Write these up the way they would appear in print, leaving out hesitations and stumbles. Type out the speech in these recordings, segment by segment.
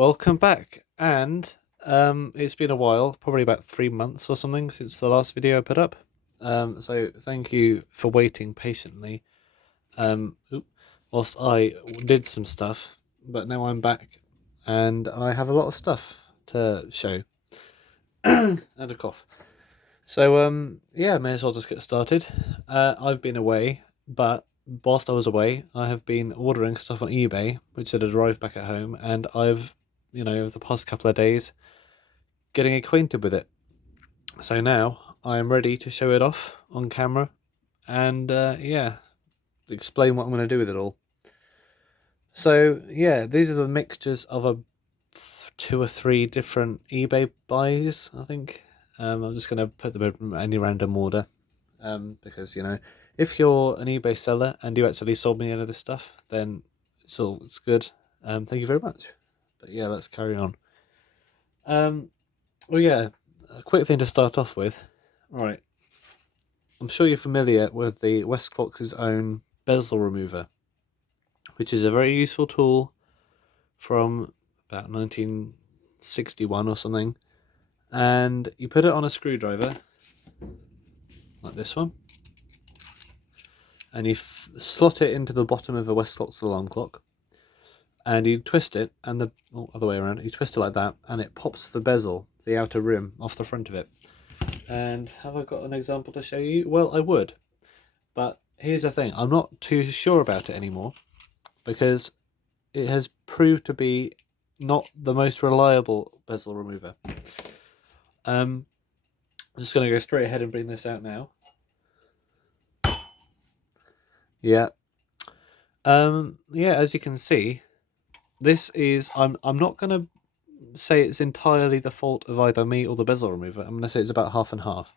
Welcome back, and it's been a while, probably about 3 months or something since the last video I put up. So thank you for waiting patiently. Oop, whilst I did some stuff, but now I'm back, and I have a lot of stuff to show and a cough. So yeah, may as well just get started. I've been away, but whilst I was away, I have been ordering stuff on eBay, which had arrived back at home, and I've, over the past couple of days, getting acquainted with it. So now I am ready to show it off on camera, and yeah, explain what I'm going to do with it all. So yeah, these are the mixtures of two or three different eBay buys, I think. I'm just going to put them in any random order, because if you're an eBay seller and you actually sold me any of this stuff, then it's good. Thank you very much. But yeah, let's carry on. Well, yeah, a quick thing to start off with. All right, I'm sure you're familiar with the Westclox' own bezel remover, which is a very useful tool from about 1961 or something. And you put it on a screwdriver, like this one, and you slot it into the bottom of a Westclox alarm clock, and you twist it, and other way around, you twist it like that, and it pops the bezel, the outer rim, off the front of it. And have I got an example to show you? Well, I would, but here's the thing, I'm not too sure about it anymore, because it has proved to be not the most reliable bezel remover. I'm just going to go straight ahead and bring this out now. Yeah. Yeah, as you can see, this is, I'm not going to say it's entirely the fault of either me or the bezel remover. I'm going to say it's about half and half.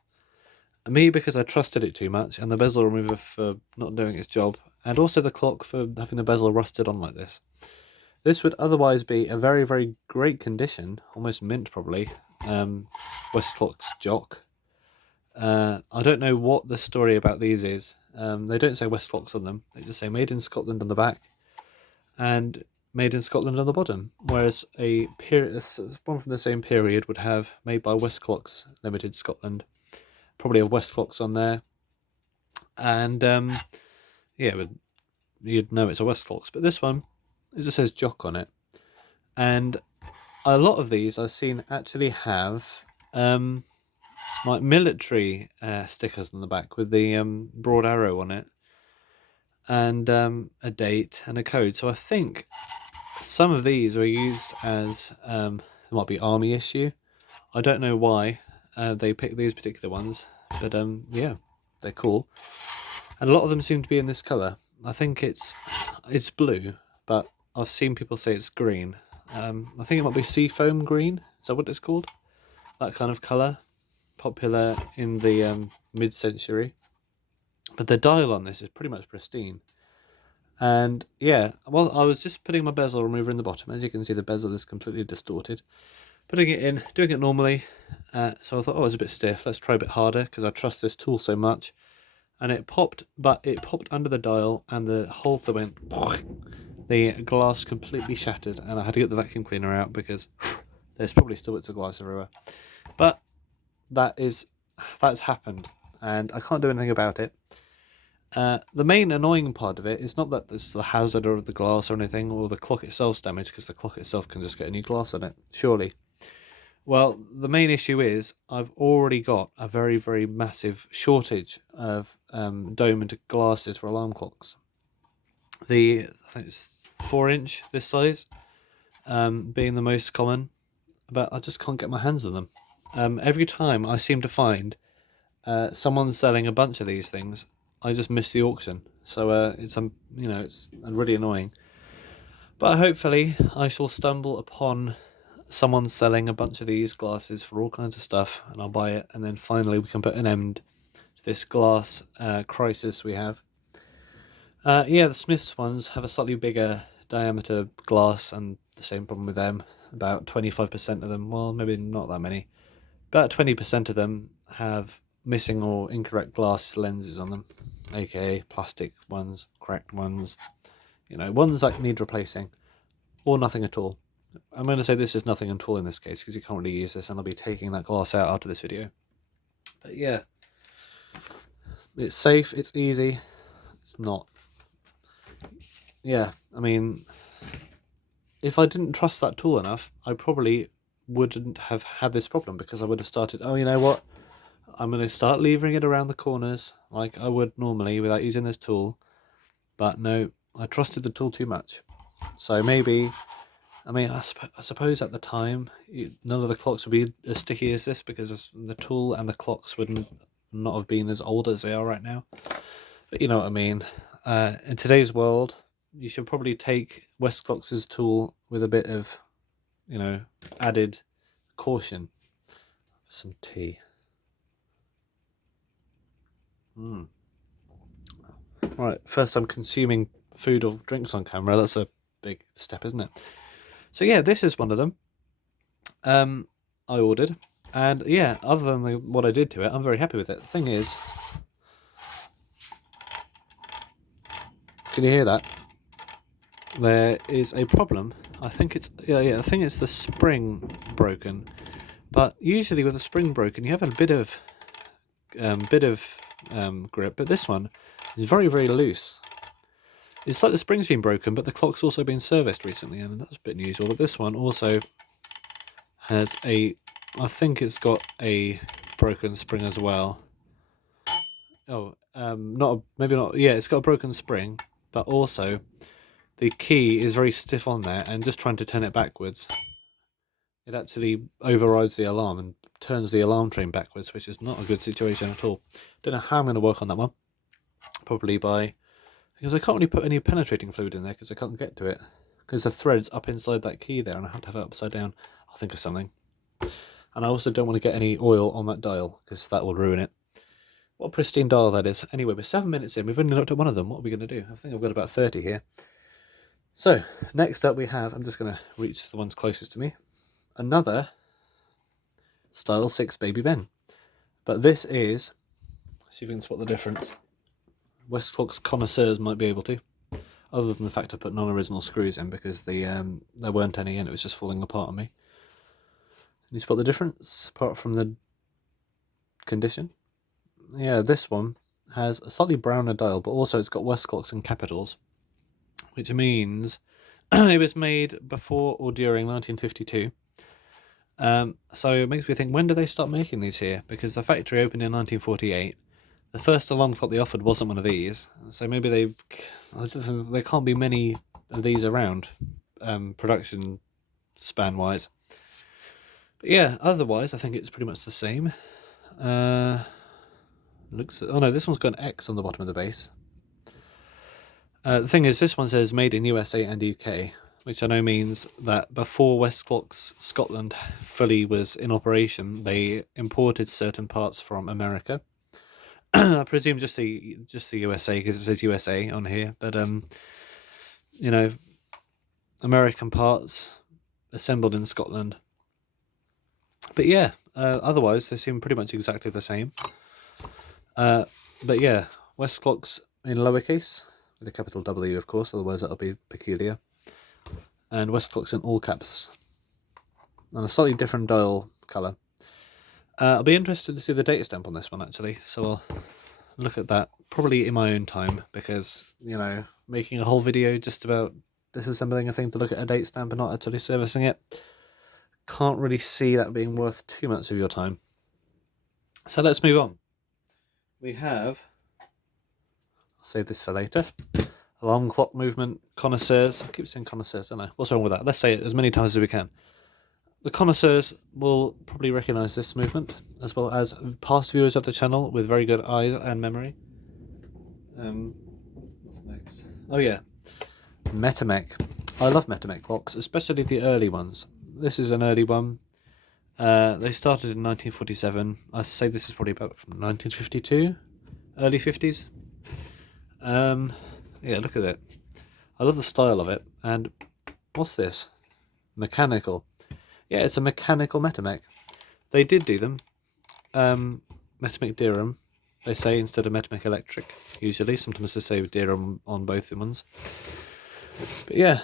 Me, because I trusted it too much, and the bezel remover for not doing its job, and also the clock for having the bezel rusted on like this. This would otherwise be a very, very great condition, almost mint probably, Westclox Jock. I don't know what the story about these is. They don't say Westclox on them. They just say made in Scotland on the back and made in Scotland on the bottom. Whereas one from the same period would have made by Westclox Limited Scotland. Probably a Westclox on there. And yeah, but you'd know it's a Westclox. But this one, it just says Jock on it. And a lot of these I've seen actually have like military stickers on the back with the broad arrow on it, and a date and a code. So I think some of these are used as it might be army issue. I don't know why they picked these particular ones, but yeah, they're cool. And a lot of them seem to be in this color. I think it's blue, but I've seen people say it's green. I think it might be seafoam green. Is that what it's called? That kind of color, popular in the mid-century. But the dial on this is pretty much pristine. And yeah, well, I was just putting my bezel remover in the bottom. As you can see, the bezel is completely distorted. Putting it in, doing it normally. So I thought, oh, it's a bit stiff. Let's try a bit harder because I trust this tool so much. And it popped, but it popped under the dial, and the whole thing went. The glass completely shattered, and I had to get the vacuum cleaner out because there's probably still bits of glass everywhere. But that's happened, and I can't do anything about it. The main annoying part of it is not that it's the hazard or the glass or anything, or the clock itself's damaged, because the clock itself can just get a new glass on it, surely. Well, the main issue is I've already got a very, very massive shortage of domed glasses for alarm clocks. I think it's 4-inch, this size, being the most common, but I just can't get my hands on them. Every time I seem to find someone's selling a bunch of these things, I just miss the auction. So it's really annoying. But hopefully I shall stumble upon someone selling a bunch of these glasses for all kinds of stuff, and I'll buy it, and then finally we can put an end to this glass crisis we have. Yeah, the Smiths ones have a slightly bigger diameter glass, and the same problem with them. About 25% of them, well, maybe not that many, about 20% of them have missing or incorrect glass lenses on them, aka plastic ones, cracked ones, ones that need replacing, or nothing at all. I'm going to say this is nothing at all in this case because you can't really use this, and I'll be taking that glass out after this video. But yeah, it's safe, it's easy, it's not. Yeah, I mean, if I didn't trust that tool enough, I probably wouldn't have had this problem, because I would have started, oh, you know what? I'm going to start levering it around the corners like I would normally without using this tool. But no, I trusted the tool too much. So maybe, I mean, I suppose at the time, none of the clocks would be as sticky as this, because the tool and the clocks wouldn't not have been as old as they are right now. But you know what I mean. In today's world, you should probably take Westclox' tool with a bit of, you know, added caution. Some tea. Right, first I'm consuming food or drinks on camera. That's a big step, isn't it? So yeah, this is one of them. I ordered, and yeah, other than what I did to it, I'm very happy with it. The thing is, can you hear that? There is a problem. I think it's I think it's the spring broken. But usually with a spring broken, you have a bit of grip, but this one is very, very loose. It's like the spring's been broken, but the clock's also been serviced recently, and that's a bit unusual. But this one also has I think it's got a broken spring as well. Oh, maybe not. Yeah, it's got a broken spring, but also the key is very stiff on there, and just trying to turn it backwards, it actually overrides the alarm and turns the alarm train backwards, which is not a good situation at all. Don't know how I'm going to work on that one. Probably because I can't really put any penetrating fluid in there because I can't get to it, because the thread's up inside that key there, and I have to have it upside down. I'll think of something. And I also don't want to get any oil on that dial, because that will ruin it. What a pristine dial that is. Anyway, we're 7 minutes in. We've only looked at one of them. What are we going to do? I think I've got about 30 here. So, next up we have, I'm just going to reach for the ones closest to me, another Style 6 Baby Ben. But this is, see if we can spot the difference. Westclox connoisseurs might be able to, other than the fact I put non-original screws in, because there weren't any and it was just falling apart on me. Can you spot the difference, apart from the condition? Yeah, this one has a slightly browner dial, but also it's got Westclox in capitals, which means it was made before or during 1952. So it makes me think, when did they start making these here? Because the factory opened in 1948. The first alarm clock they offered wasn't one of these, so maybe there can't be many of these around, production span wise. But yeah, otherwise I think it's pretty much the same. Oh no, this one's got an X on the bottom of the base. The thing is, this one says made in USA and UK, which I know means that before Westclox Scotland fully was in operation, they imported certain parts from America. I presume just the USA, because it says USA on here, but you know, American parts assembled in Scotland. But yeah, otherwise they seem pretty much exactly the same. But yeah, Westclox in lowercase with a capital W, of course, otherwise that'll be peculiar. And Westclox in all caps, and a slightly different dial colour. I'll be interested to see the data stamp on this one, actually, so I'll look at that probably in my own time, because, you know, making a whole video just about disassembling a thing to look at a date stamp and not actually servicing it, can't really see that being worth too much of your time. So let's move on. We have, I'll save this for later, alarm clock movement connoisseurs. I keep saying connoisseurs, don't I? What's wrong with that? Let's say it as many times as we can. The connoisseurs will probably recognise this movement, as well as past viewers of the channel with very good eyes and memory. What's next? Oh yeah, Metamec. I love Metamec clocks, especially the early ones. This is an early one. They started in 1947. I say this is probably about 1952, early 50s. Yeah, look at it. I love the style of it. And what's this? Mechanical. Yeah, it's a mechanical Metamec. They did do them. Metamec Dirham, they say, instead of Metamec Electric, usually. Sometimes they say Dirham on both the ones. But yeah,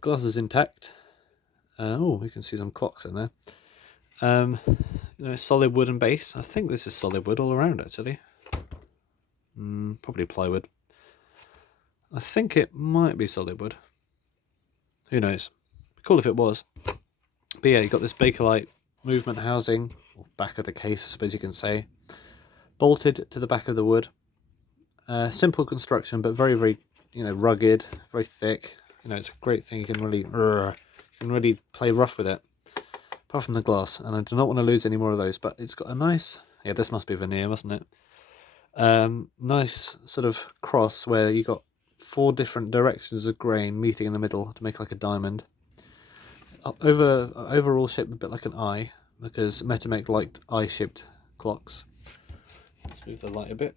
glass is intact. Oh, we can see some clocks in there. Solid wooden base. I think this is solid wood all around, actually. Probably plywood. I think it might be solid wood. Who knows? Cool if it was. But yeah, you got this Bakelite movement housing, or back of the case, I suppose you can say, bolted to the back of the wood. Simple construction, but very, very, rugged, very thick. It's a great thing. You can really play rough with it. Apart from the glass, and I do not want to lose any more of those. But it's got a nice, this must be veneer, mustn't it? Nice sort of cross where you got 4 different directions of grain meeting in the middle to make like a diamond. Overall shaped a bit like an eye, because Metamec liked eye-shaped clocks. Let's move the light a bit.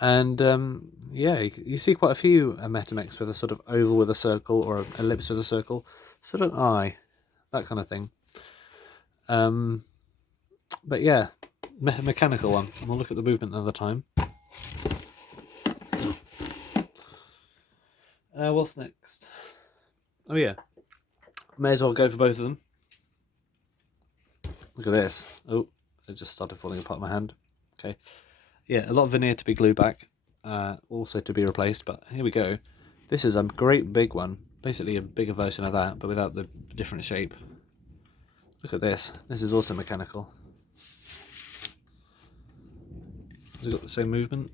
And you see quite a few Metamecs with a sort of oval with a circle, or an ellipse with a circle, sort of an eye, that kind of thing. But yeah, mechanical one. We'll look at the movement another time. What's next? Oh yeah, may as well go for both of them. Look at this. Oh, it just started falling apart in my hand. Okay. Yeah, a lot of veneer to be glued back, also to be replaced, but here we go. This is a great big one, basically a bigger version of that, but without the different shape. Look at this. This is also mechanical. Has it got the same movement?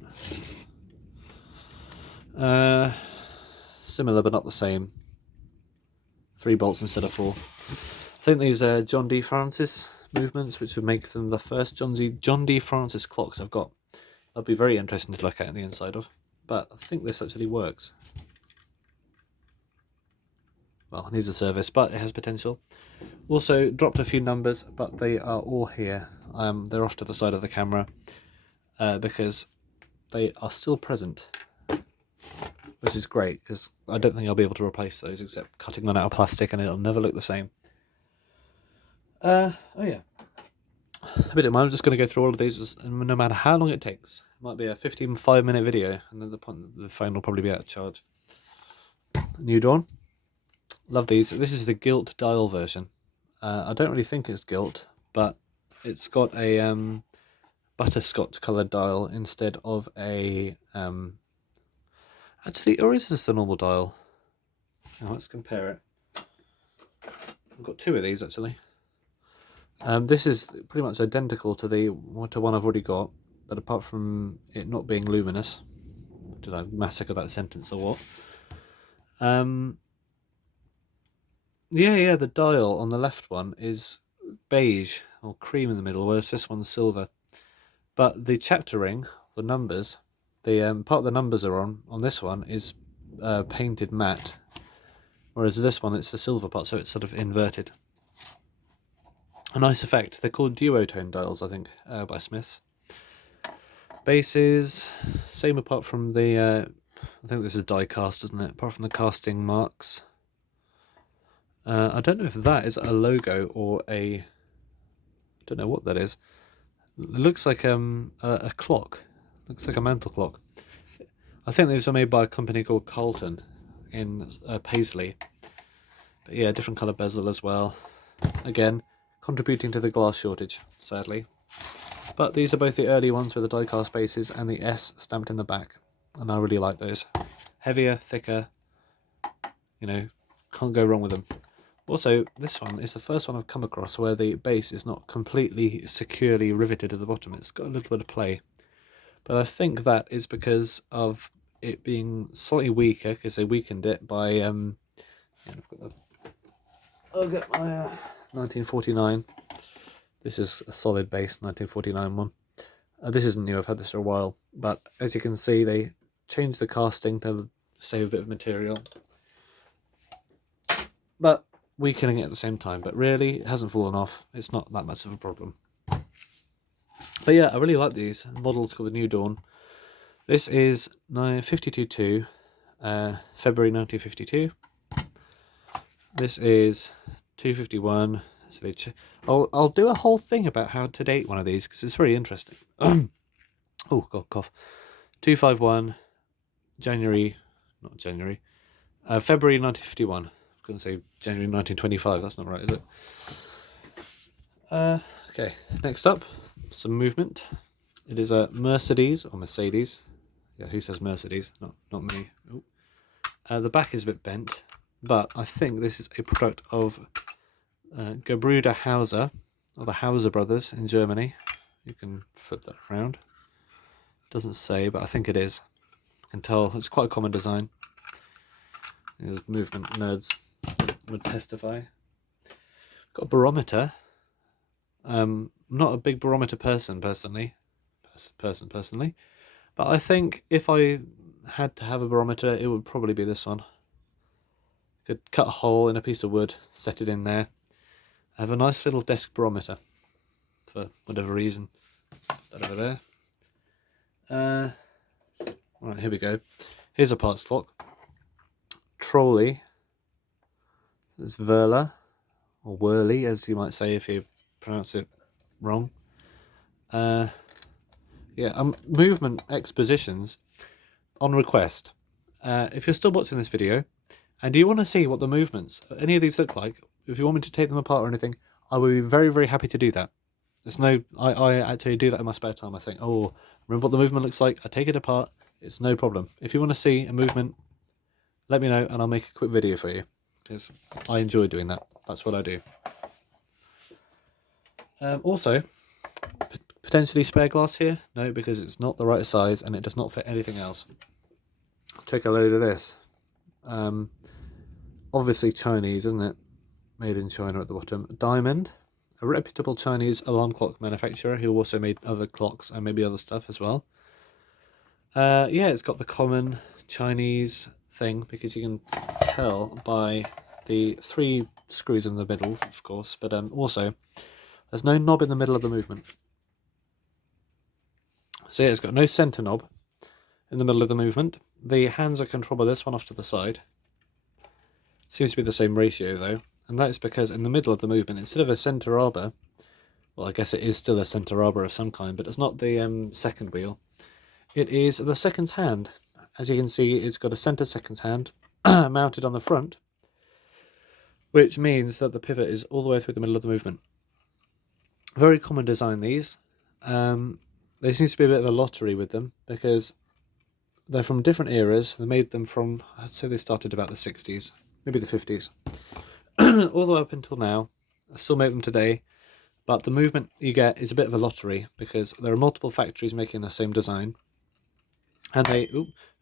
Similar, but not the same. 3 bolts instead of 4. I think these are John D. Francis movements, which would make them the first John D. Francis clocks I've got. That'll be very interesting to look at the inside of. But I think this actually works. Well, it needs a service, but it has potential. Also, dropped a few numbers, but they are all here. They're off to the side of the camera because they are still present, which is great, because I don't think I'll be able to replace those except cutting one out of plastic, and it'll never look the same. Oh yeah. A bit of mine. I'm just going to go through all of these, no matter how long it takes. It might be a 5-minute video, and then the phone will probably be out of charge. New Dawn. Love these. This is the gilt dial version. I don't really think it's gilt, but it's got a butterscotch coloured dial instead of a actually, or is this a normal dial? Now, let's compare it. I've got 2 of these actually. This is pretty much identical to one I've already got, but apart from it not being luminous. Did I massacre that sentence or what? Yeah, the dial on the left one is beige or cream in the middle, whereas this one's silver. But the chapter ring, the numbers, the part the numbers are on this one is painted matte, whereas this one it's the silver part, so it's sort of inverted. A nice effect. They're called duotone dials, I think, by Smiths. Bases, same apart from the, I think this is die cast, isn't it? Apart from the casting marks. I don't know if that is a logo or I don't know what that is. It looks like a clock. Looks like a mantle clock. I think these are made by a company called Carlton in Paisley. But yeah, different colour bezel as well. Again, contributing to the glass shortage, sadly. But these are both the early ones with the die-cast bases and the S stamped in the back. And I really like those. Heavier, thicker, can't go wrong with them. Also, this one is the first one I've come across where the base is not completely securely riveted at the bottom. It's got a little bit of play. But I think that is because of it being slightly weaker, because they weakened it by... I'll get my 1949. This is a solid base 1949 one. This isn't new, I've had this for a while. But as you can see, they changed the casting to save a bit of material. But weakening it at the same time. But really, it hasn't fallen off. It's not that much of a problem. But yeah, I really like these. The model's called the New Dawn. This is 52.2, February 1952. This is 251. So I'll do a whole thing about how to date one of these because it's very interesting. Oh god, cough. 251, February 1951. couldn't say January 1925. That's not right, is it? Okay. Next up, some movement. It is a Mercedes or Mercedes. Yeah, who says Mercedes? Not me. Ooh. The back is a bit bent, but I think this is a product of Gebruder Hauser, or the Hauser brothers in Germany. You can flip that around. Doesn't say, but I think it is. I can tell it's quite a common design. Movement nerds would testify. Got a barometer. Not a big barometer personally, but I think if I had to have a barometer, it would probably be this one. Could cut a hole in a piece of wood, set it in there. I have a nice little desk barometer for whatever reason. That over there. Right, here we go. Here's a parts clock. Trolley. There's Verla, or Whirly, as you might say if you pronounce it wrong. Movement expositions on request. If you're still watching this video and you want to see what the movements, any of these look like, if you want me to take them apart or anything, I will be very, very happy to do that. I actually do that in my spare time. I think, oh, remember what the movement looks like? I take it apart. It's no problem. If you want to see a movement, let me know and I'll make a quick video for you, because I enjoy doing that. That's what I do. Also, potentially spare glass here? No, because it's not the right size and it does not fit anything else. Take a load of this. Obviously Chinese, isn't it? Made in China at the bottom. Diamond, a reputable Chinese alarm clock manufacturer who also made other clocks and maybe other stuff as well. Yeah, it's got the common Chinese thing, because you can tell by the 3 screws in the middle, of course, but also there's no knob in the middle of the movement. So yeah, it's got no centre knob in the middle of the movement. The hands are controlled by this one off to the side. Seems to be the same ratio though, and that is because in the middle of the movement, instead of a centre arbor, well, I guess it is still a centre arbor of some kind, but it's not the second wheel. It is the seconds hand. As you can see, it's got a centre seconds hand mounted on the front, which means that the pivot is all the way through the middle of the movement. Very common design, these. There seems to be a bit of a lottery with them, because they're from different eras. They made them from, I'd say they started about the 60s, maybe the 50s, all the way up until now. I still make them today, but the movement you get is a bit of a lottery, because there are multiple factories making the same design, and they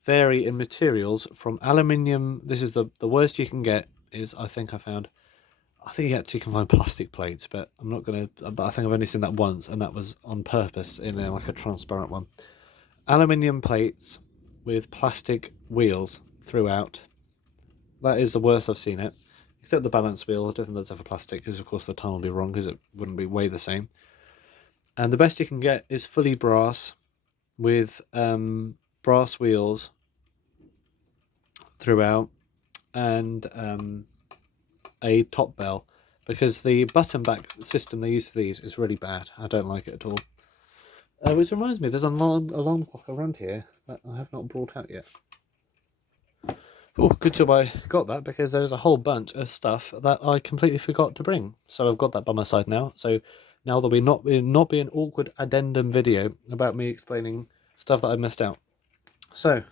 vary in materials from aluminium. This is the worst you can get, is I think you actually can find plastic plates, but I think I've only seen that once, and that was on purpose in like a transparent one. Aluminium plates with plastic wheels throughout. That is the worst I've seen it, except the balance wheel. I don't think that's ever plastic, because of course the time will be wrong, because it wouldn't be weigh the same. And the best you can get is fully brass, with brass wheels throughout, and a top bell, because the button back system they use for these is really bad. I don't like it at all. Which reminds me, there's an alarm clock around here that I have not brought out yet. Oh, good job I got that, because there's a whole bunch of stuff that I completely forgot to bring. So I've got that by my side now. So now there'll not be an awkward addendum video about me explaining stuff that I missed out. So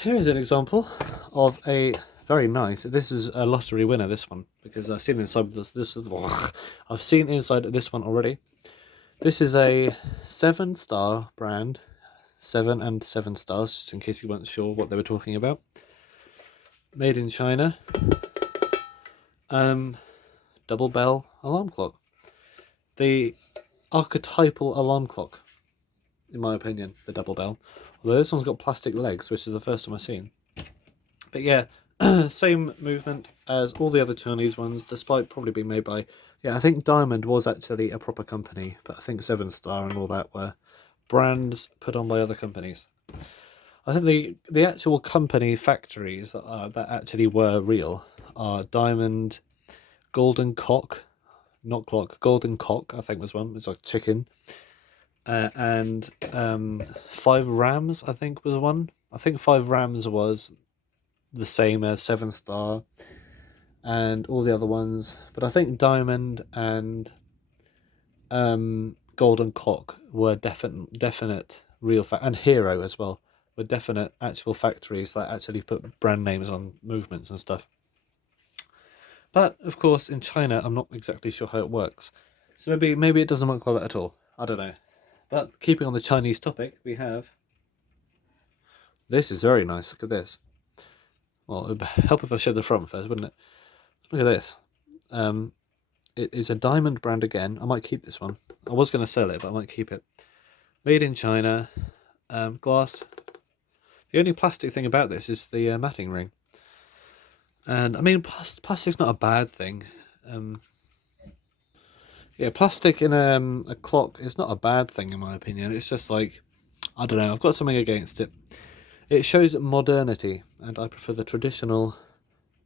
here is an example of a very nice. This is a lottery winner, this one, because I've seen inside this. I've seen inside this one already. This is a 7-star brand, 7 and 7 stars, just in case you weren't sure what they were talking about. Made in China. Double bell alarm clock. The archetypal alarm clock, in my opinion, the double bell. Although this one's got plastic legs, which is the first time I've seen. But yeah, same movement as all the other Chinese ones, despite probably being made by, I think Diamond was actually a proper company, but I think 7-star and all that were brands put on by other companies. I think the actual company factories that actually were real are Diamond, Golden Cock, not Clock, Golden Cock, I think was one. It's like chicken. And 5 Rams, I think, was one. I think 5 Rams was the same as 7-star and all the other ones, but I think Diamond and Golden Clock were definite real and Hero as well were definite actual factories that actually put brand names on movements and stuff. But of course, in China, I'm not exactly sure how it works, so maybe it doesn't work like that at all. I don't know. But keeping on the Chinese topic, we have this is very nice. Look at this. Well, it'd help if I showed the front first, wouldn't it? Look at this. It is a Diamond brand again. I might keep this one. I was going to sell it, but I might keep it. Made in China. Glass. The only plastic thing about this is the matting ring. And I mean, plastic's not a bad thing. Yeah, plastic in a clock is not a bad thing in my opinion. It's just like, I don't know, I've got something against it. It shows modernity, and I prefer the traditional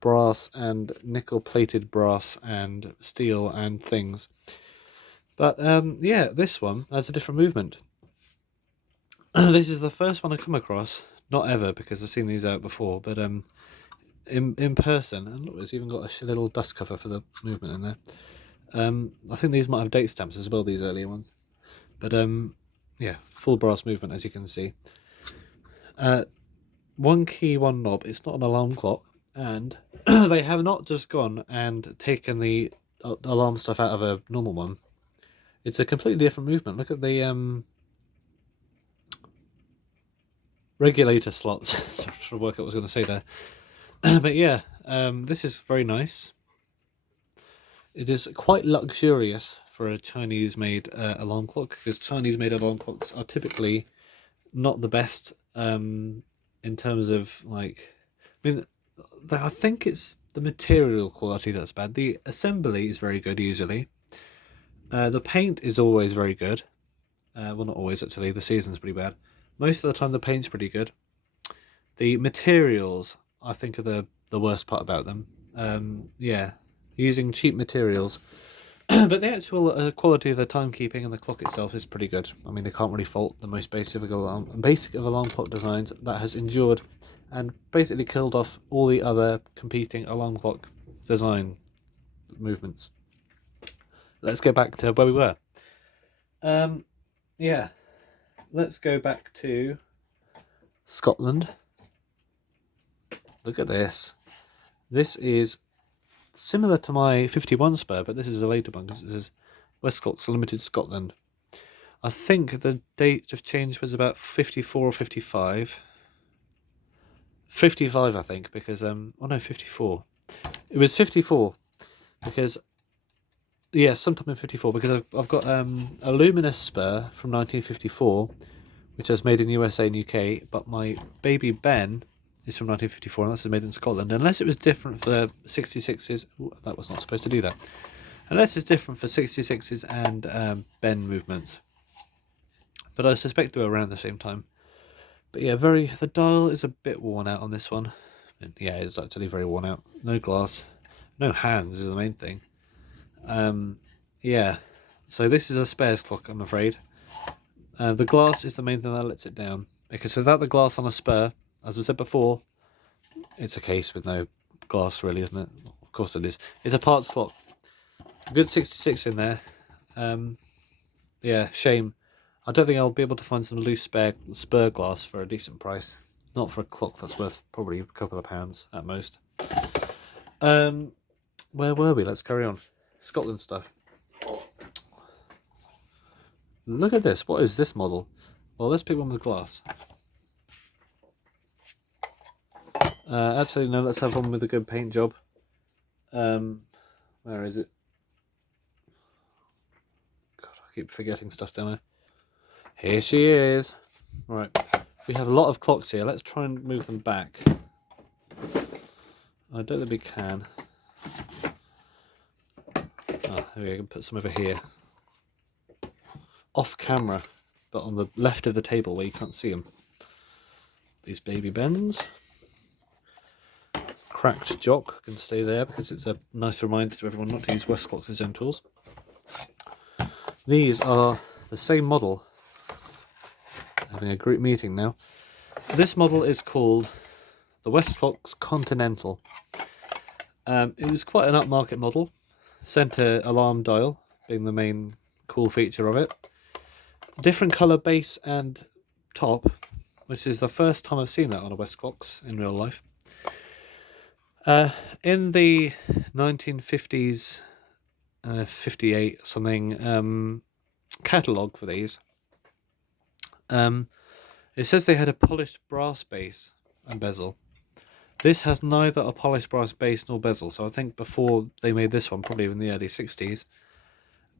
brass and nickel-plated brass and steel and things. But yeah, this one has a different movement. This is the first one I come across. Not ever, because I've seen these out before, but in person. And look, it's even got a little dust cover for the movement in there. I think these might have date stamps as well, these earlier ones. But yeah, full brass movement, as you can see. One key, one knob. It's not an alarm clock, and they have not just gone and taken the alarm stuff out of a normal one. It's a completely different movement. Look at the regulator slots. Trying to work out what I was going to say there. But yeah, this is very nice. It is quite luxurious for a Chinese-made alarm clock, because Chinese-made alarm clocks are typically not the best in terms of, like, I mean, I think it's the material quality that's bad. The assembly is very good usually. The paint is always very good. Well, not always actually. The season's pretty bad. Most of the time, the paint's pretty good. The materials, I think, are the worst part about them. Yeah, using cheap materials. But the actual quality of the timekeeping and the clock itself is pretty good. I mean, they can't really fault the most basic of alarm clock designs that has endured and basically killed off all the other competing alarm clock design movements. Let's go back to where we were. Yeah, let's go back to Scotland. Look at this. This is similar to my 51 spur, but this is a later one because this is Westclox Limited Scotland. I think the date of change was about 54 or 55. 55, I think, because oh no, 54. It was 54 because, yeah, sometime in 54, because I've got a Luminous spur from 1954, which was made in USA and UK, but my Baby Ben is from 1954, and that's made in Scotland. Unless it was different for 66s, ooh, that was not supposed to do that. Unless it's different for 66s and Ben movements, but I suspect they were around the same time. But yeah, the dial is a bit worn out on this one. And yeah, it's actually very worn out. No glass, no hands is the main thing. Yeah, so this is a spares clock, I'm afraid. The glass is the main thing that lets it down, because without the glass on a spur, as I said before, it's a case with no glass, really, isn't it? Of course it is. It's a parts clock. A good 66 in there. Yeah, shame. I don't think I'll be able to find some loose spur glass for a decent price. Not for a clock that's worth probably a couple of pounds at most. Where were we? Let's carry on. Scotland stuff. Look at this. What is this model? Well, let's pick one with glass. Actually, no, let's have one with a good paint job. Where is it? God, I keep forgetting stuff, don't I? Here she is. Right, we have a lot of clocks here. Let's try and move them back. I don't think we can. Ah, here we can put some over here. Off camera, but on the left of the table where you can't see them. These Baby Bens. Cracked jock can stay there because it's a nice reminder to everyone not to use Westclox as own tools. These are the same model. Having a group meeting now. This model is called the Westclox Continental. It was quite an upmarket model. Centre alarm dial being the main cool feature of it. Different colour base and top, which is the first time I've seen that on a Westclox in real life. In the 1950s, 58 something catalogue for these, it says they had a polished brass base and bezel. This has neither a polished brass base nor bezel, so I think before they made this one, probably in the early 60s,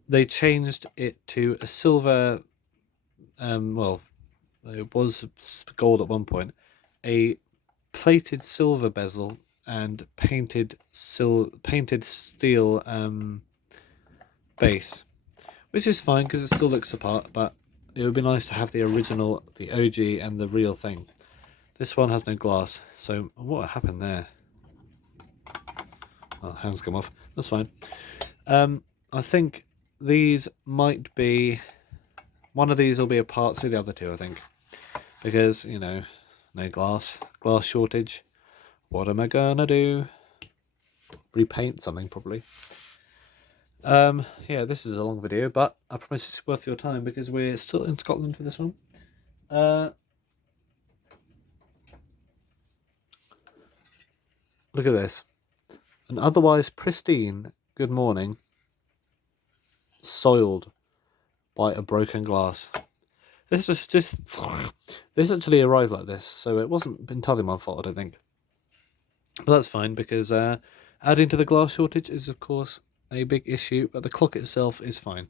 they changed it to a silver, well, it was gold at one point, a plated silver bezel and painted steel base, which is fine because it still looks the part, but it would be nice to have the original, the OG, and the real thing. This one has no glass, so what happened there? Oh, hands come off. That's fine. I think these might be, one of these will be a part to the other two, I think, because, you know, no glass shortage. What am I gonna do? Repaint something, probably. Yeah, this is a long video, but I promise it's worth your time because we're still in Scotland for this one. Look at this. An otherwise pristine good morning soiled by a broken glass. This actually arrived like this, so it wasn't entirely my fault, I don't think. But that's fine because adding to the glass shortage is, of course, a big issue, but the clock itself is fine.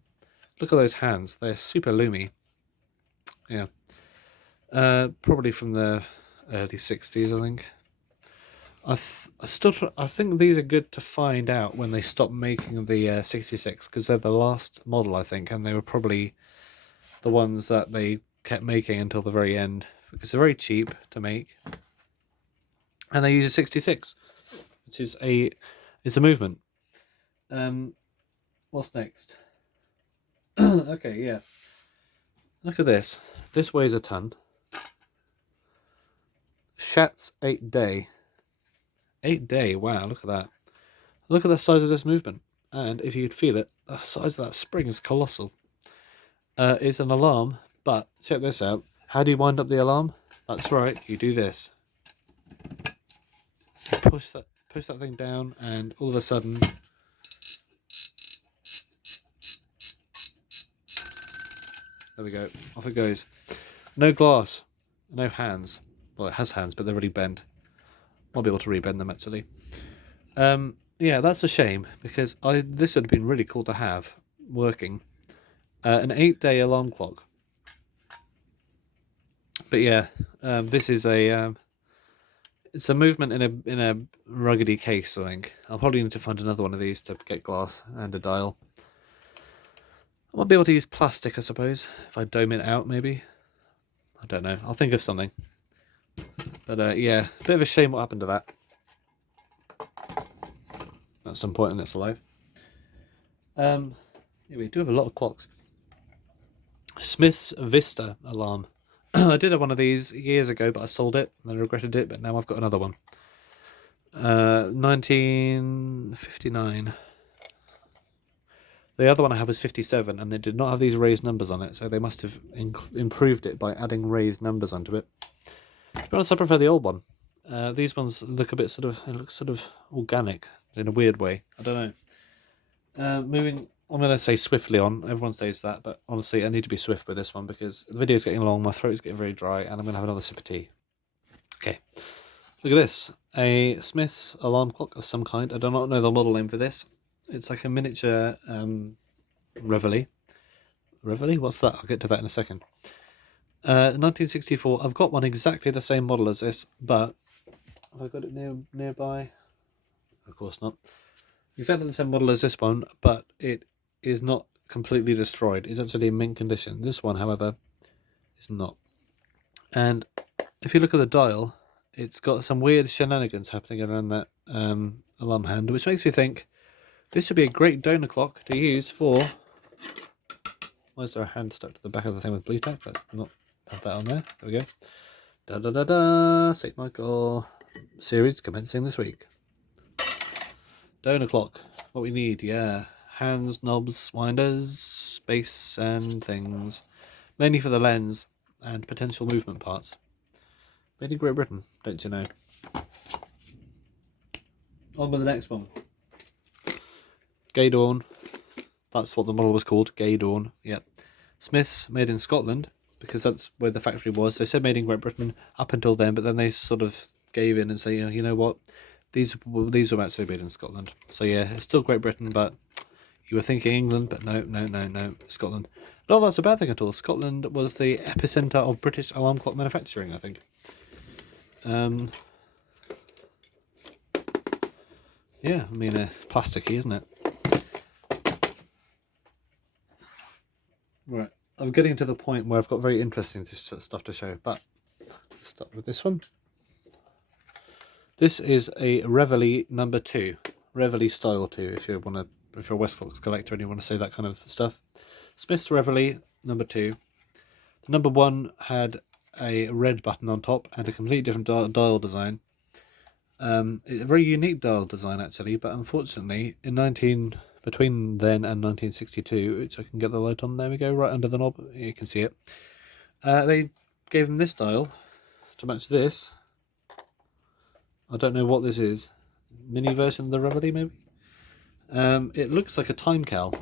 Look at those hands; they're super loomy. Yeah, probably from the early 60s, I think. I think these are good to find out when they stop making the 66, because they're the last model, I think, and they were probably the ones that they kept making until the very end because they're very cheap to make, and they use a 66, which is a movement. What's next? Okay, yeah. Look at this. This weighs a ton. Schatz 8-day. 8-day, wow, look at that. Look at the size of this movement. And if you could feel it, the size of that spring is colossal. It's an alarm, but check this out. How do you wind up the alarm? That's right, you do this. You push that thing down, and all of a sudden, there we go, off it goes. No glass, no hands. Well, it has hands, but they're really bent. I'll be able to rebend them actually. Yeah, that's a shame because this would have been really cool to have working. An 8-day alarm clock. But yeah, this is it's a movement in a ruggedy case, I think. I'll probably need to find another one of these to get glass and a dial. I might be able to use plastic, I suppose, if I dome it out, maybe. I don't know. I'll think of something. But yeah, a bit of a shame what happened to that at some point in its life. Yeah, we do have a lot of clocks. Smith's Vista alarm. I did have one of these years ago, but I sold it and I regretted it, but now I've got another one. 1959. The other one I have was 57, and it did not have these raised numbers on it, so they must have improved it by adding raised numbers onto it. To be honest, I prefer the old one. These ones look a bit sort of organic in a weird way. I don't know. Moving, I'm going to say swiftly on. Everyone says that, but honestly, I need to be swift with this one because the video's getting long, my throat is getting very dry, and I'm going to have another sip of tea. Okay, look at this. A Smith's alarm clock of some kind. I do not know the model name for this. It's like a miniature Reveille. Reveille? What's that? I'll get to that in a second. 1964. I've got one exactly the same model as this, but have I got it nearby? Of course not. Exactly the same model as this one, but it is not completely destroyed. It's actually in mint condition. This one, however, is not. And if you look at the dial, it's got some weird shenanigans happening around that alarm hand, which makes me think this would be a great donor clock to use for... Why is there a hand stuck to the back of the thing with blue tack? Let's not have that on there. There we go. Da da da da, St. Michael. series commencing this week. Donor clock. What we need, yeah. Hands, knobs, winders, base and things. Mainly for the lens and potential movement parts. Made in Great Britain, don't you know? On with the next one. Gaydorn. That's what the model was called, Gaydorn. Yep. Smiths, made in Scotland, because that's where the factory was. They said made in Great Britain up until then, but then they sort of gave in and say, you know what, these were actually made in Scotland. So yeah, it's still Great Britain, but you were thinking England, but no, Scotland. No, that's a bad thing at all. Scotland was the epicenter of British alarm clock manufacturing, I think. Yeah, I mean, plasticky, isn't it? Right, I'm getting to the point where I've got very interesting stuff to show, but let's start with this one. This is a Reveille number 2, Reveille style 2, if you're a Westclox collector and you want to say that kind of stuff. Smith's Reveille number 2. The number 1 had a red button on top and a completely different dial design. It's a very unique dial design actually, but unfortunately between then and 1962, which I can get the light on, there we go, right under the knob, you can see it. They gave them this dial to match this. I don't know what this is. Mini version of the Reveille, maybe? It looks like a time cal.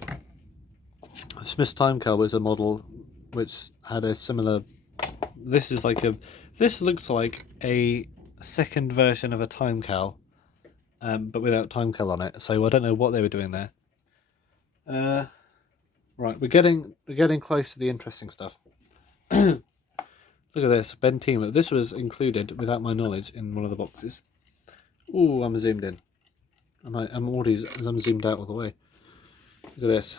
Smith's time cal was a model which had a similar... This looks like a second version of a time cal, but without time cal on it. So I don't know what they were doing there. Right, we're getting close to the interesting stuff. Look at this, Ben Teamer. This was included without my knowledge in one of the boxes. Ooh, I'm zoomed in. I'm zoomed out all the way. Look at this.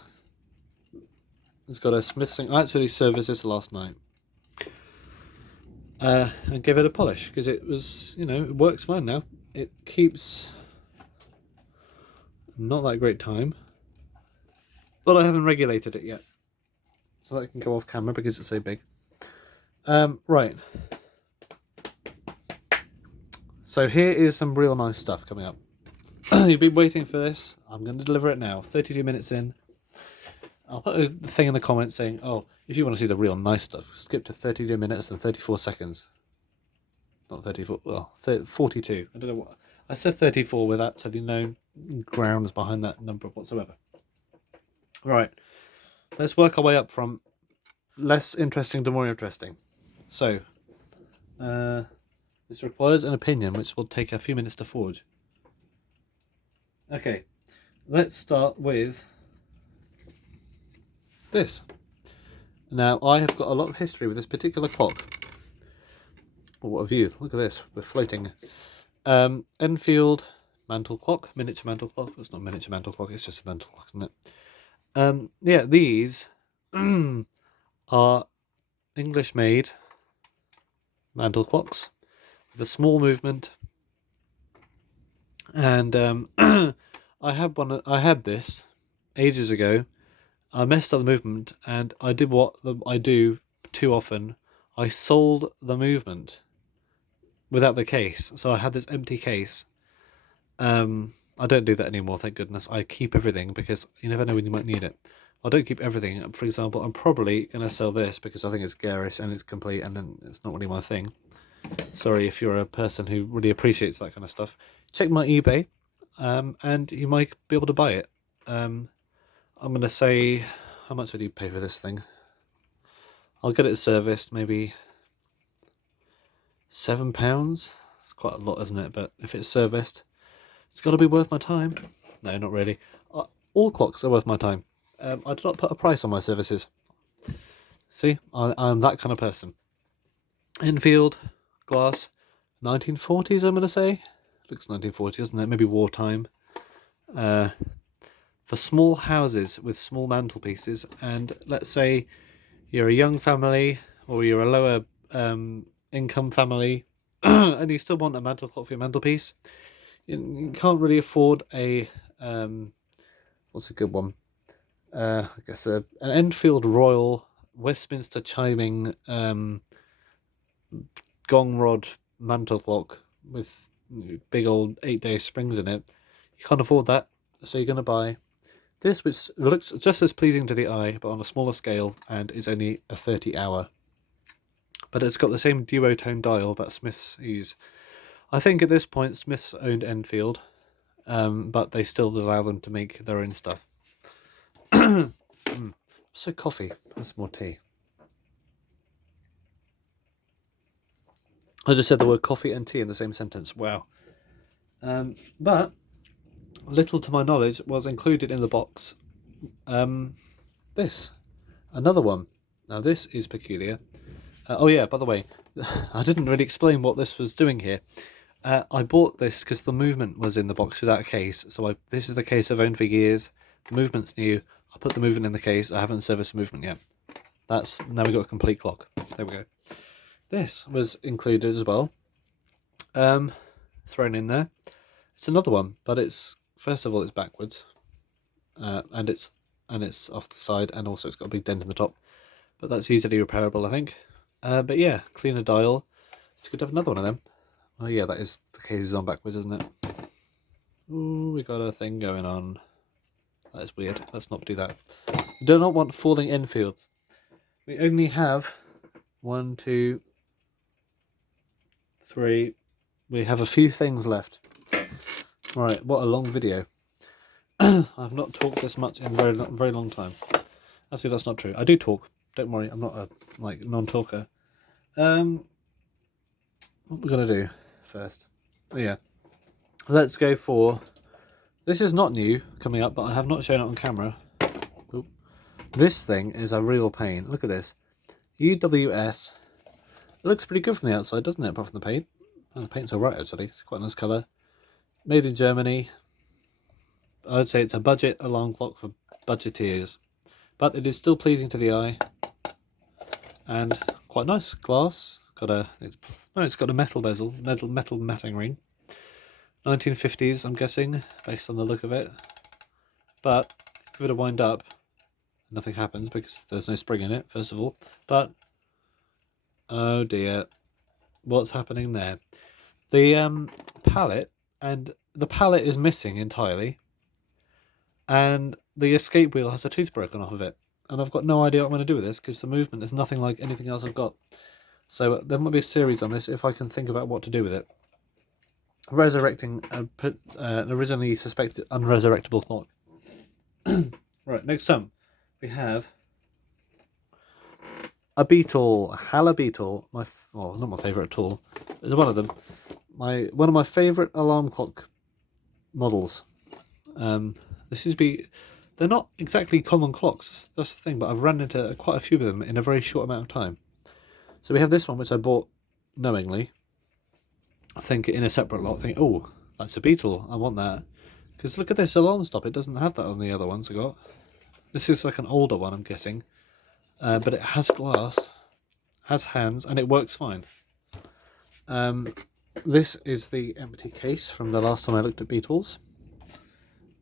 It's got a Smith's. I actually serviced this last night. And gave it a polish because it was, it works fine now. It keeps not that great time, but I haven't regulated it yet, so that can go off camera because it's so big. Right. So here is some real nice stuff coming up. You've been waiting for this. I'm going to deliver it now. 32 minutes in. I'll put a thing in the comments saying, oh, if you want to see the real nice stuff, skip to 32 minutes and 34 seconds. Not 34, well, 42. I don't know what. I said 34 with absolutely no grounds behind that number whatsoever. Right. Let's work our way up from less interesting to more interesting. So, this requires an opinion, which will take a few minutes to forge. Okay, let's start with this. Now, I have got a lot of history with this particular clock. Oh, what a view. Look at this. We're floating. Enfield mantle clock, miniature mantle clock. It's not miniature mantle clock, it's just a mantle clock, isn't it? Yeah, these are English-made mantle clocks with a small movement. And I had this ages ago. I messed up the movement, and I did what I do too often. I sold the movement without the case. So I had this empty case. I don't do that anymore, thank goodness. I keep everything because you never know when you might need it. I don't keep everything. For example, I'm probably going to sell this because I think it's garish and it's complete and then it's not really my thing. Sorry if you're a person who really appreciates that kind of stuff. Check my eBay, and you might be able to buy it. I'm going to say, how much did you pay for this thing? I'll get it serviced, maybe £7. It's quite a lot, isn't it? But if it's serviced, it's got to be worth my time. No, not really. All clocks are worth my time. I do not put a price on my services. See, I'm that kind of person. Enfield glass, 1940s, I'm going to say. Looks 1940s, doesn't it? Maybe wartime. For small houses with small mantelpieces, and let's say you're a young family or you're a lower income family and you still want a mantel clock for your mantelpiece, you can't really afford a what's a good one? I guess an Enfield Royal Westminster chiming gong rod mantel clock with big old 8-day springs in it. You can't afford that, so you're going to buy this, which looks just as pleasing to the eye, but on a smaller scale, and is only a 30-hour. But it's got the same duotone dial that Smiths use. I think at this point Smiths owned Enfield, but they still allow them to make their own stuff. So coffee. That's more tea. I just said the word coffee and tea in the same sentence. Wow. But little to my knowledge was included in the box. This. Another one. Now this is peculiar. Oh yeah, by the way, I didn't really explain what this was doing here. I bought this because the movement was in the box without a case. So this is the case I've owned for years. The movement's new. I put the movement in the case. I haven't serviced the movement yet. Now we got a complete clock. There we go. This was included as well. Thrown in there. It's another one, but it's first of all it's backwards, and it's off the side, and also it's got a big dent in the top. But that's easily repairable, I think. But yeah, cleaner dial. It's good to have another one of them. Oh yeah, that is the case is on backwards, isn't it? Ooh, we got a thing going on. That is weird. Let's not do that. We do not want falling Enfields. We only have 1, 2, 3. We have a few things left. Alright, what a long video. I've not talked this much in a very long time. Actually, that's not true. I do talk. Don't worry, I'm not a non-talker. What we're going to do first. Oh yeah. Let's go for... This is not new coming up, but I have not shown it on camera. Oop. This thing is a real pain. Look at this. UWS. It looks pretty good from the outside, doesn't it, apart from the paint? Oh, the paint's alright, actually. It's quite a nice colour. Made in Germany. I would say it's a budget alarm clock for budgeteers. But it is still pleasing to the eye. And quite nice. Glass. It's got a metal bezel. Metal matting ring. 1950s, I'm guessing, based on the look of it. But, give it a wind up. Nothing happens because there's no spring in it, first of all. But, oh dear. What's happening there? The pallet, and the pallet is missing entirely. And the escape wheel has a tooth broken off of it. And I've got no idea what I'm going to do with this because the movement is nothing like anything else I've got. So there might be a series on this if I can think about what to do with it. Resurrecting an originally suspected unresurrectable clock. Right, next up we have a Beetle, Halla Beetle. Well, not my favourite at all. It's one of them. One of my favourite alarm clock models. They're not exactly common clocks. That's the thing, but I've run into quite a few of them in a very short amount of time. So we have this one, which I bought knowingly. I think in a separate lot, oh, that's a Beetle. I want that. Because look at this alarm stop. It doesn't have that on the other ones I got. This is like an older one, I'm guessing. But it has glass, has hands, and it works fine. This is the empty case from the last time I looked at Beetles.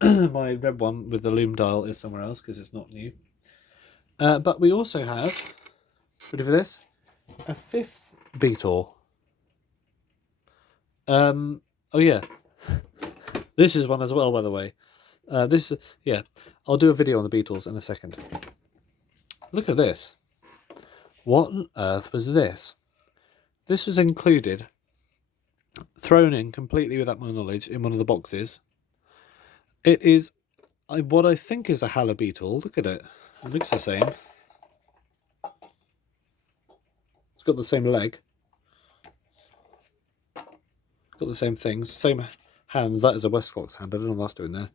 My red one with the loom dial is somewhere else because it's not new. But we also have, ready for this, a 5th Beetle. Oh yeah, this is one as well, by the way. I'll do a video on the Beetles in a second. Look at this. What on earth was this? This was included, thrown in completely without my knowledge in one of the boxes. It is what I think is a Halla Beetle. Look at it. It looks the same. It's got the same leg. Got the same things, same hands. That is a Westclox hand. I don't know what that's doing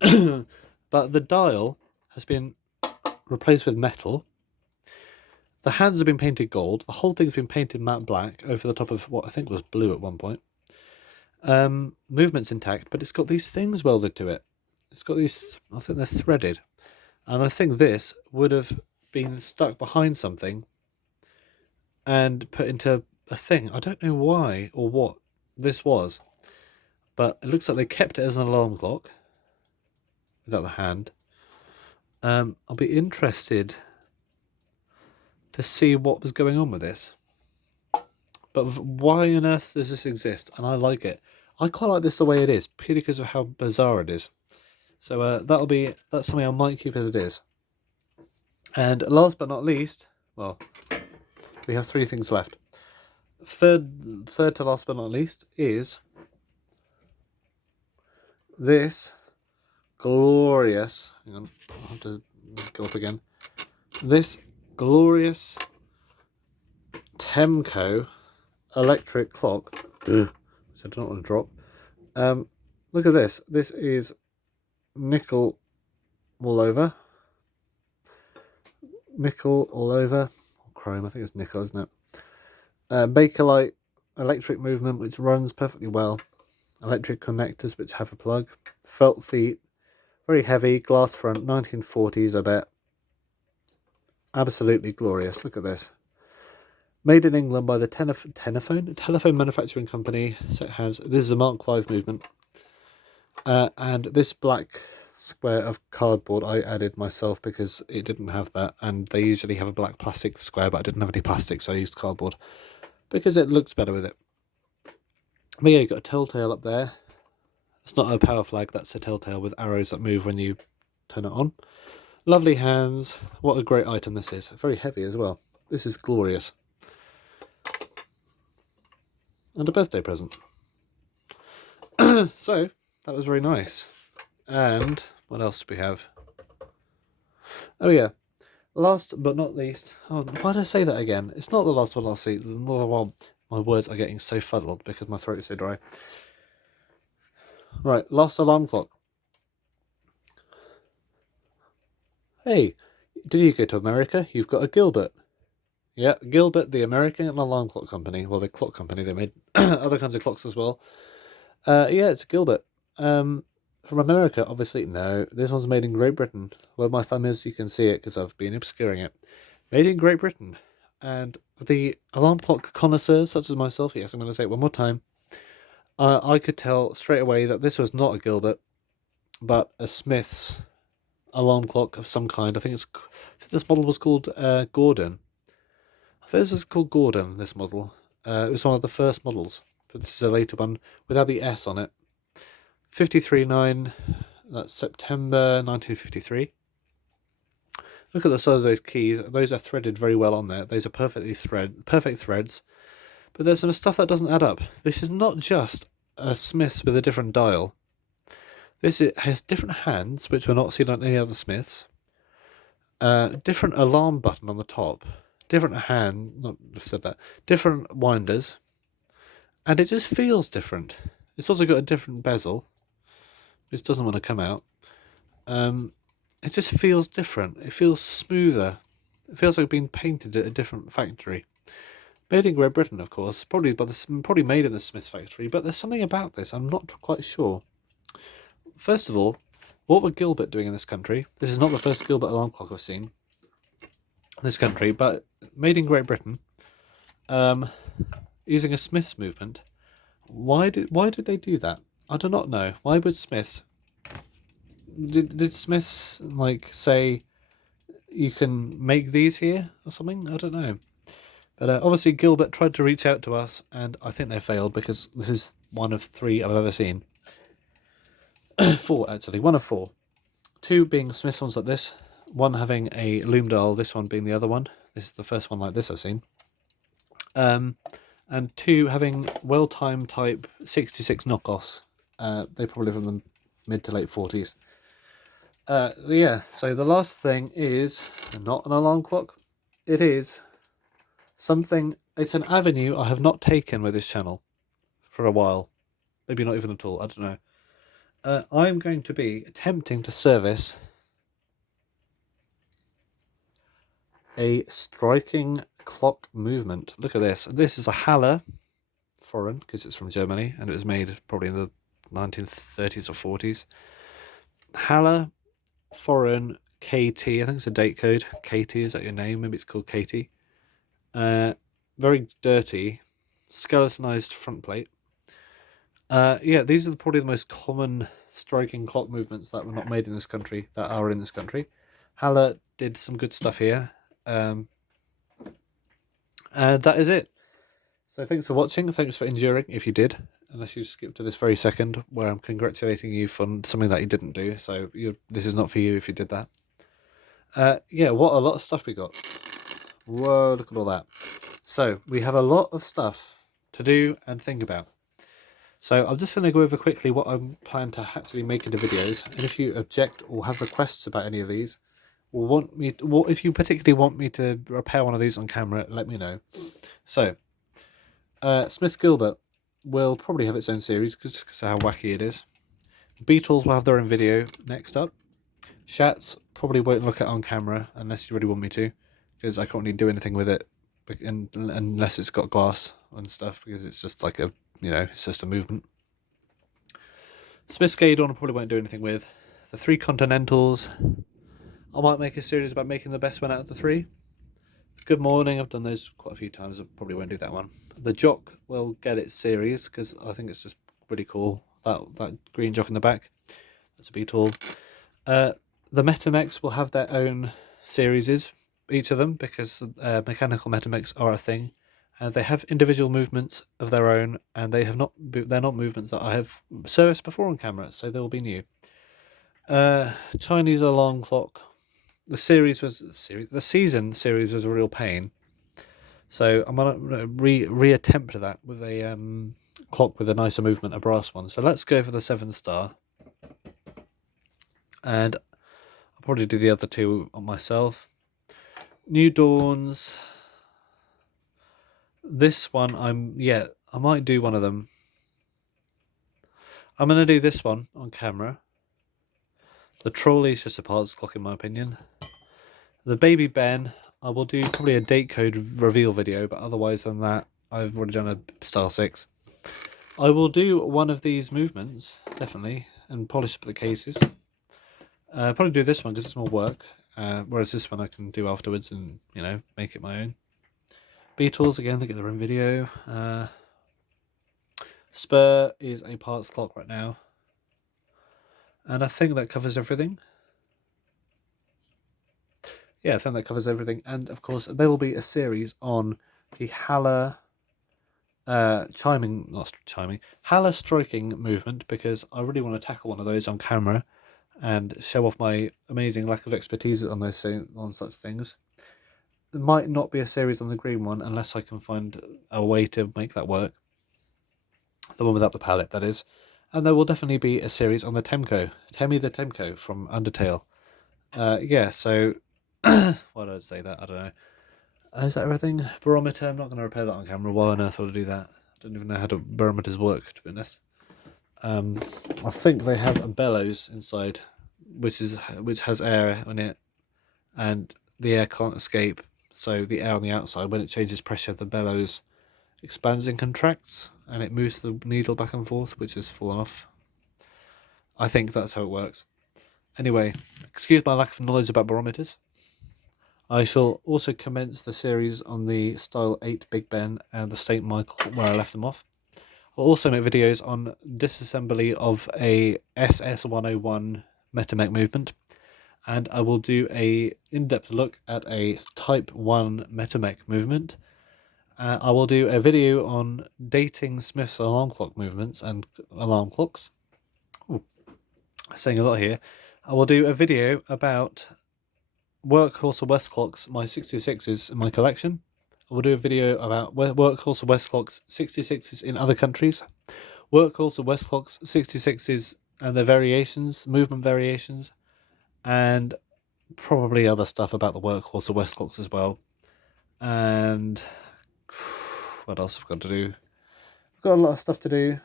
there. But the dial has been replaced with metal. The hands have been painted gold. The whole thing's been painted matte black over the top of what I think was blue at one point. Movement's intact, but it's got these things welded to it. It's got these, I think they're threaded. And I think this would have been stuck behind something and put into a thing. I don't know why or what this was, but it looks like they kept it as an alarm clock without the hand. I'll be interested to see what was going on with this. But why on earth does this exist? And I like it. I quite like this the way it is, purely because of how bizarre it is. So that's something I might keep as it is. And last but not least, well, we have 3 things left. Third to last but not least is this glorious. Hang on, I'll have to go up again. This glorious Temco electric clock. So I don't want to drop. Look at this. This is nickel all over. Nickel all over. Chrome, I think it's nickel, isn't it? Bakelite electric movement, which runs perfectly well. Electric connectors, which have a plug. Felt feet. Very heavy. Glass front. 1940s, I bet. Absolutely glorious. Look at this. Made in England by the Telephone Manufacturing Company. So it has, this is a Mark V movement. And this black square of cardboard I added myself because it didn't have that. And they usually have a black plastic square, but I didn't have any plastic, so I used cardboard because it looks better with it. But yeah, you've got a telltale up there. It's not a power flag, that's a telltale with arrows that move when you turn it on. Lovely hands. What a great item this is. Very heavy as well. This is glorious. And a birthday present. So, that was very nice. And what else do we have? Oh yeah. Last but not least. Oh, why did I say that again? It's not the last but not least. My words are getting so fuddled because my throat is so dry. Right, last alarm clock. Hey, did you go to America? You've got a Gilbert. Yeah, Gilbert, the American alarm clock company. Well, the clock company. They made other kinds of clocks as well. Yeah, it's a Gilbert. From America, obviously. No, this one's made in Great Britain. Where my thumb is, you can see it because I've been obscuring it. Made in Great Britain. And the alarm clock connoisseurs, such as myself, yes, I'm going to say it one more time. I could tell straight away that this was not a Gilbert, but a Smith's alarm clock of some kind. I think this model was called Gordon. I think this was called Gordon, this model. It was one of the first models, but this is a later one without the S on it. 53.9, that's September 1953. Look at the size of those keys. Those are threaded very well on there. Those are perfect threads. But there's some stuff that doesn't add up. This is not just a Smiths with a different dial. It has different hands, which were not seen on any other Smiths. Different alarm button on the top. Different different winders. And it just feels different. It's also got a different bezel, which doesn't want to come out. It just feels different. It feels smoother. It feels like it's been painted at a different factory. Made in Great Britain, of course. Probably made in the Smith factory, but there's something about this I'm not quite sure. First of all, what were Gilbert doing in this country? This is not the first Gilbert alarm clock I've seen in this country, but made in Great Britain, using a Smiths movement. Why did they do that? I do not know. Why would Smiths? Did Smiths say you can make these here or something? I don't know. But obviously Gilbert tried to reach out to us, and I think they failed because this is one of 3 I've ever seen. 4 actually, 1 of 4. 2 being Smiths ones like this, 1 having a loom dial, this one being the other one. This is the first one like this I've seen. And 2 having well-timed type 66 knockoffs. They probably from the mid to late 40s. Yeah, so the last thing is not an alarm clock. It is something. It's an avenue I have not taken with this channel for a while. Maybe not even at all, I don't know. I'm going to be attempting to service a striking clock movement. Look at this. This is a Halle, foreign, because it's from Germany, and it was made probably in the 1930s or 40s. Halle, foreign, KT, I think it's a date code. KT, is that your name? Maybe it's called KT. Very dirty, skeletonized front plate. Yeah, these are probably the most common striking clock movements that were not made in this country, that are in this country. Halle did some good stuff here. And that is it. So thanks for watching. Thanks for enduring, if you did. unless you skip to this very second where I'm congratulating you for something that you didn't do. So this is not for you if you did that. Yeah, what a lot of stuff we got. Whoa, look at all that. So we have a lot of stuff to do and think about. So I'm just going to go over quickly what I'm planning to actually make into videos. And if you object or have requests about any of these, or if you particularly want me to repair one of these on camera, let me know. So, Smith's Gilbert will probably have its own series because of how wacky it is. Beatles will have their own video next up. Shats probably won't look at on camera unless you really want me to, because I can't really do anything with it unless it's got glass and stuff, because it's just like a, it's just a movement. Smith's Gaydon I probably won't do anything with. The Three Continentals, I might make a series about making the best one out of the three. Good Morning, I've done those quite a few times. I probably won't do that one. The Jock will get its series because I think it's just really cool. That green jock in the back, that's a Beetle. The Metamechs will have their own series, each of them, because mechanical Metamechs are a thing, and they have individual movements of their own, and they're not movements that I have serviced before on camera, so they will be new. Chinese Alarm Clock. The season series was a real pain, so I'm gonna reattempt that with a clock with a nicer movement, a brass one. So let's go for the 7-star, and I'll probably do the other two on myself. New Dawns. This one I might do one of them. I'm gonna do this one on camera. The Trolley is just a parts clock in my opinion. The Baby Ben, I will do probably a date code reveal video, but otherwise than that, I've already done a Star 6. I will do one of these movements, definitely, and polish up the cases. Probably do this one because it's more work, whereas this one I can do afterwards and, make it my own. Beatles, again, they get their own video. Spur is a parts clock right now. And I think that covers everything. Yeah, I think that covers everything. And, of course, there will be a series on the Haller Haller striking movement, because I really want to tackle one of those on camera and show off my amazing lack of expertise on such things. There might not be a series on the green one unless I can find a way to make that work. The one without the palette, that is. And there will definitely be a series on the Temco. Temmie the Temco from Undertale. So... why did I say that? I don't know. Is that everything? Barometer, I'm not going to repair that on camera. Why on earth would I do that? I don't even know how barometers work, to be honest. I think they have a bellows inside, which has air on it, and the air can't escape. So the air on the outside, when it changes pressure, the bellows expands and contracts, and it moves the needle back and forth, which has fallen off. I think that's how it works. Anyway, excuse my lack of knowledge about barometers. I shall also commence the series on the Style 8 Big Ben and the St. Michael, where I left them off. I'll also make videos on disassembly of a SS101 Metamech movement, and I will do a in-depth look at a Type 1 Metamech movement. I will do a video on dating Smith's alarm clock movements and alarm clocks. Ooh, saying a lot here. I will do a video about Workhorse and Westclocks, my 66s in my collection. I will do a video about Workhorse and Westclocks 66s in other countries. Workhorse and Westclocks 66s and their variations, movement variations, and probably other stuff about the Workhorse and Westclocks as well. And what else have I got to do? I've got a lot of stuff to do on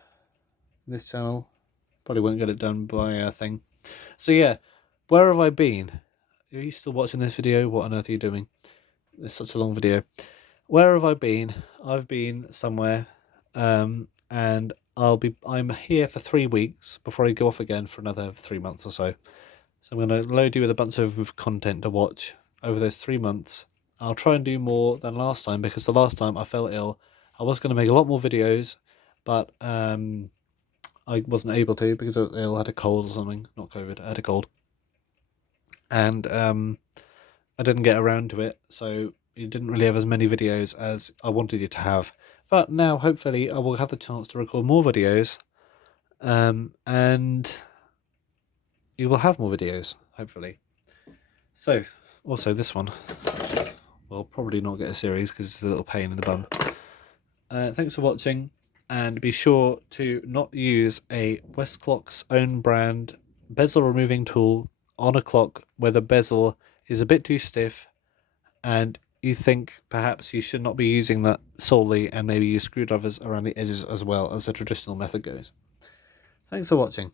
this channel. Probably won't get it done by a thing. So yeah, where have I been? Are you still watching this video? What on earth are you doing? It's such a long video. Where have I been? I've been somewhere, and I'm here for 3 weeks before I go off again for another 3 months or so. So I'm going to load you with a bunch of content to watch over those 3 months. I'll try and do more than last time, because the last time I fell ill. I was going to make a lot more videos, but I wasn't able to because I was ill. I had a cold or something. Not COVID, I had a cold. And I didn't get around to it, so you didn't really have as many videos as I wanted you to have. But now, hopefully, I will have the chance to record more videos, and you will have more videos, hopefully. So, also this one, will probably not get a series because it's a little pain in the bum. Thanks for watching, and be sure to not use a Westclock's own brand bezel removing tool on a clock where the bezel is a bit too stiff and you think perhaps you should not be using that solely, and maybe use screwdrivers around the edges as well, as the traditional method goes. Thanks for watching.